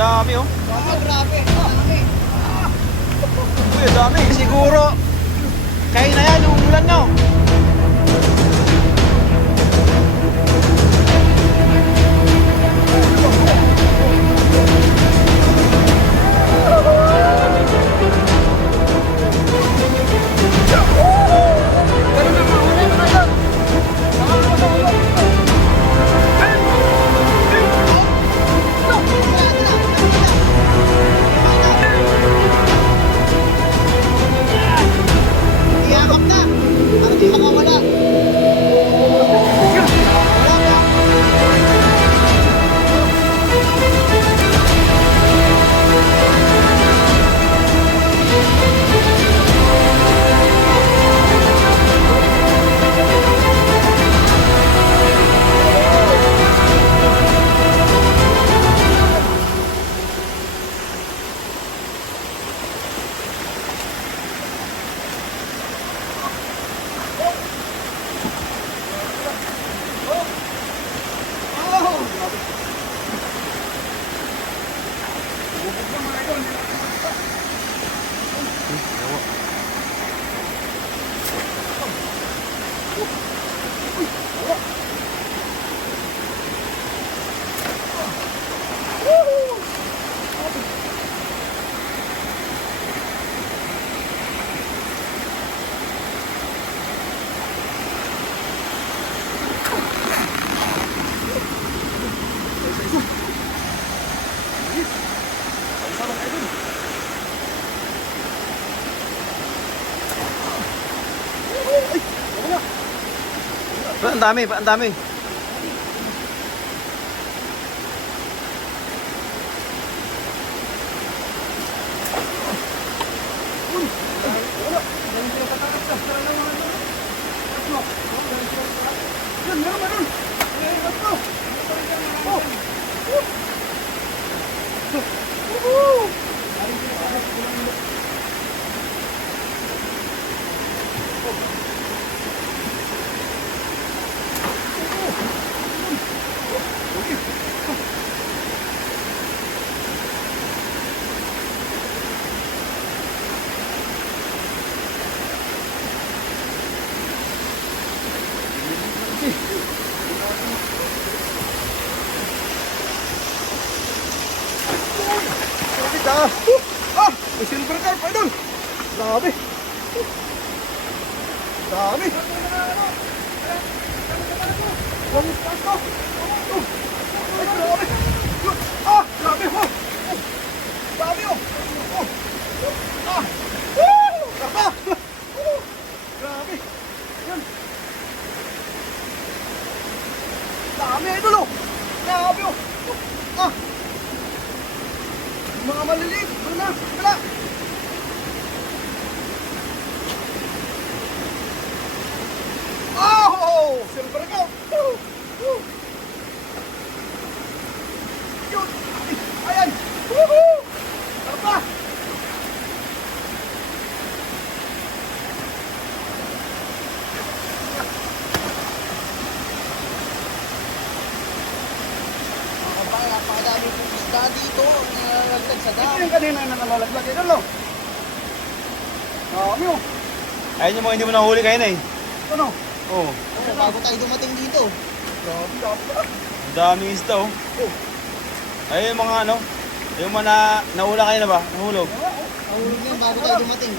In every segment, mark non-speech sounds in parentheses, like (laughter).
dami oh. Ah, grabe. Dami. Uy, dami. Siguro, kaya na yan, umulan na. oh. Iyakap Yeah. Ang dami, ang dami. Ah! Ah! May silver carp, idol! Dami! Dami ito! Oh! Ay, grabe! Ah! Grabe! Oh! Dami oh! Oh! Ah! Woo! Ah! Grabe! Yan! Dami idol oh! Grabe oh! Ah! Mga maliliit! Ano na? Wala! Oh! Silver ka! Woo! Woo! Yun! Ayan! Woohoo! Karpa! Kapag napakadami pong isda dito. Nalalagtag sa Ito dam. yung kanina na nalalaglag. Ito lang. Dami oh! Ayun yung mga hindi mo nahuli kayo na eh. Ano? Oo. Oh, bago tayo dumating dito. Grabe, dami pala. Ang daming isda oh. Ayun yung mga ano, yung mga na, naula kayo na ba? Nahulog. Ang hulog yun bago tayo dumating.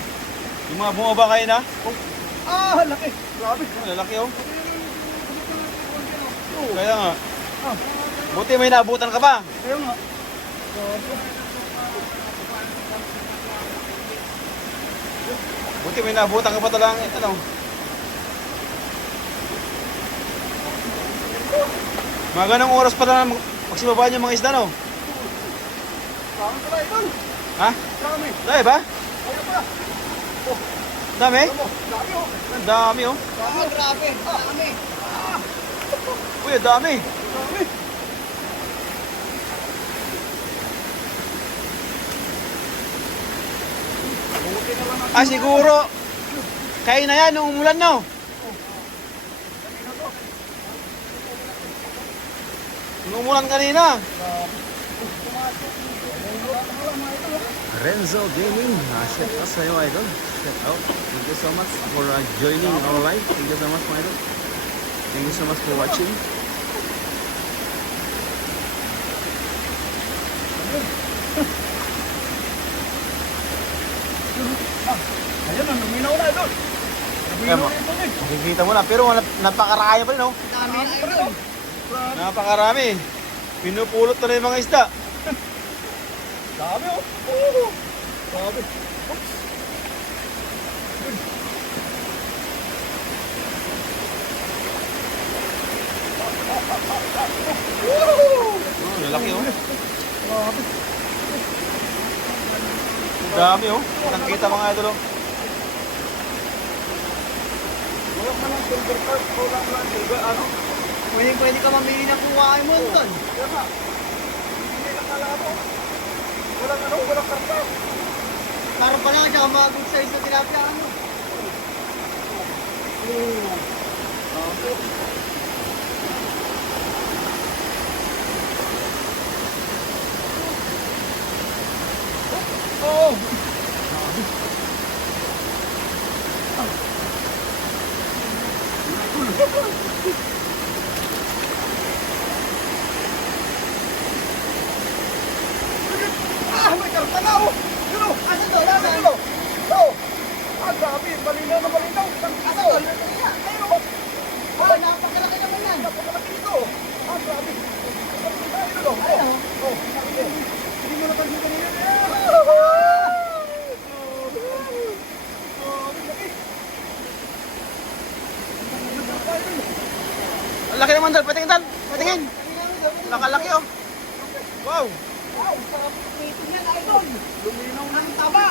Yung mga bumaba kayo na. Ah, laki! Grabe! Oh, lalaki oh. Oh, Kaya nga. Ah, Buti may naabutan ka ba? kaya nga. Grabe. Buti may naabutan ka pa talagang ano. Mga ganong oras pa lang mag- magsibabaan yung mga isda no? Dami pala, idol! Ha? Dami! Dami ba? Kaya pala! Dami? Alam mo, dami oh! Dami oh. Ah, grabe. Dami. Uy, dami. Dami! Buti na lang natin. Ah, siguro. Kaya na yan, nung umulan no? Nung umulan kanina. Renzo Gaming. Uh, shout out sa'yo, idol. Shout out. Thank you so much for uh, joining our live. Thank you so much, my idol. Thank you so much for watching. Ayan na, luminaw na mo, Luminaw na tubig. makikita mo na. Pero nap- napakaraya pa rin, oh. Dami na grabe. Napakarami. Pinupulot na na yung mga isda. (laughs) Dami oh. Oo. Grabe. Oh, lalaki, oh. Grabe. Ang dami, oh. Nakita mga idol, oh. Wala ka ng silver card. Wala ka ng silver ano. Pwede pwede ka mamili ng kuwain mo doon. Kaya nga. Hindi nakala mo. Walang ano, walang karta. Parang pala ka mga good size na tilapia ano. Oo. Grabe. Oh! Ah, (laughs) may karta na oh! Yun oh! Asa to? Ano Asa? to? Oh! Ah, grabe! Malinaw na malinaw! Ang Asa? kasal! Ayun oh! Oh, napakalaki naman yan. Napakalaki nito! Ah, grabe! Ayun oh! Ayun, Oh! Oh! Grabe. Hindi mo napansin kanina. Naman, Dal. Patingin, Dal. Patingin. Nakalaki, oh. Wow. Wow, sarap yan idol. Luminaw na Ang taba.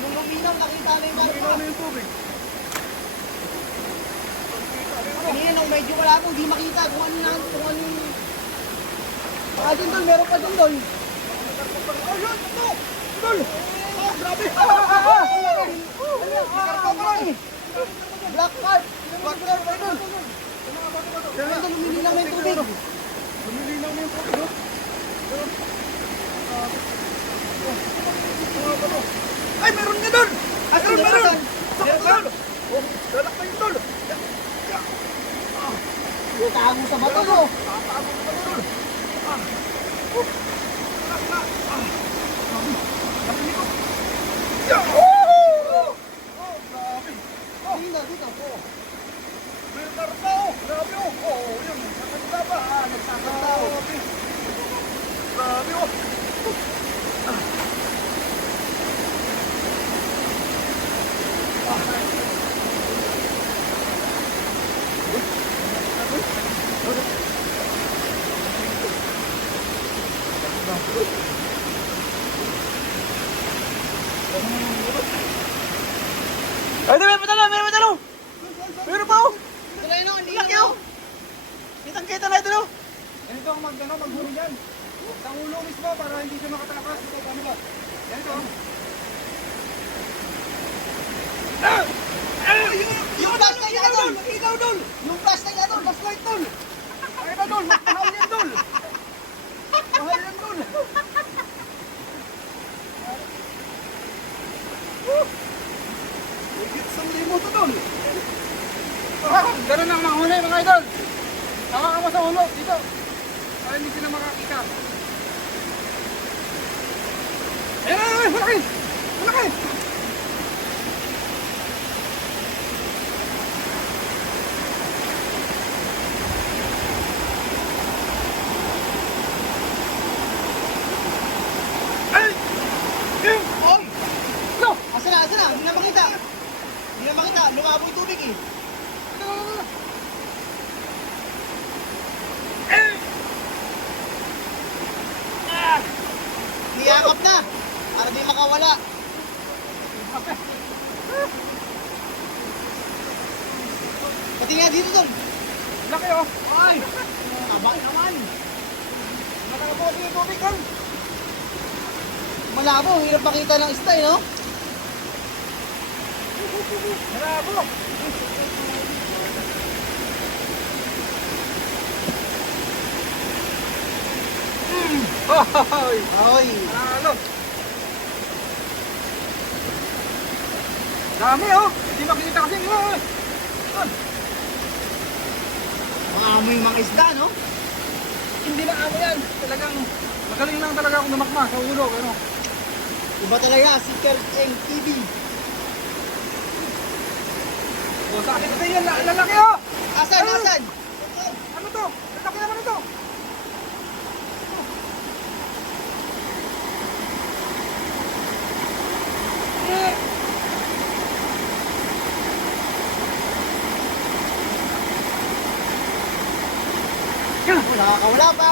Nung luminaw, nakita na yung Luminaw karpa. na yung tubig. Kanina medyo wala po, di makita kung ano na, kung ano yung... Baka dun dun, meron pa dun dun. Ayun! Ito! Idol! Ah, grabe! Black card! Black card pa dun. Dun, lumilinaw na yung tubig. Lumilinaw na yung tubig. Ay, meron nga doon! Ay, meron, meron! Sakot doon! Oh, lalak na yung doon! Tago sa bato mo. Tatago na doon! Ah! Oh! Lalak na! Ah! Grabe! Grabe nito! Yeah! Oh! Oh, grabe! Dito, dito. Oh. May karpa oh! Grabe oh! Oh, yun! Nakaganda ba? Ah, nagkakanta oh! Grabe! Grabe oh! Ay, meron pa talo, meron pa talo. Meron pa, oh. Ito na yun, ang Laki, linaw. oh. Kitang-kita na ito, oh. Ganito ang mag, ano, maghuli dyan. Sa ulo mismo para hindi siya makatakas. Ito, paano ba? Ganito. Ah! Ah! Yung flashlight na doon. Ikaw doon! Yung flashlight na doon. Flashlight doon! Ay na doon! Mahal yan doon! Mahal yan doon! Higit sa limo to doon! Ah, ganun ang mahuli mga idol! Sa ulo, dito! Para hindi sila makakita. Ayan, ayan, ayan, malaki! Malaki! Ay! Ayun! Oy! No! Asa na, asa na? Hindi na makita. Hindi na makita. Lumaboy tubig eh. Ano, ano, ano? Eh! Ah! Niyakap na. Para di makawala. Pati nga dito doon. Laki oh! Ay! Taba naman. Nakakabukas yung tubig doon! Malabo. Hirap makita ng style, no? Malabo! Hoy! Hoy! Ano? Dami oh! Hindi makikita kasi nga eh! Mga amoy mga isda no? Hindi na amo yan! Talagang magaling lang talaga akong namakma sa ulo. Ano? Iba talaga si Kercheng TV! O, sa akin ito yan! Lalaki oh! Asan? Asan? Ano to? Lalaki naman ito! Nakakawala pa.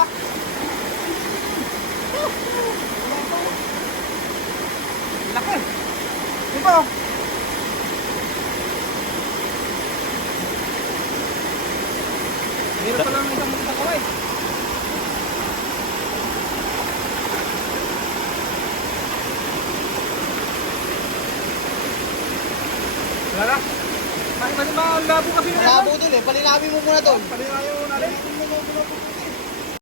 Laki. Ito. Meron pa lang isang isang kaway. Wala na. Mas malabo kasi yung Malabo dun eh. Palinabin mo muna dun. Pali nga yung natin.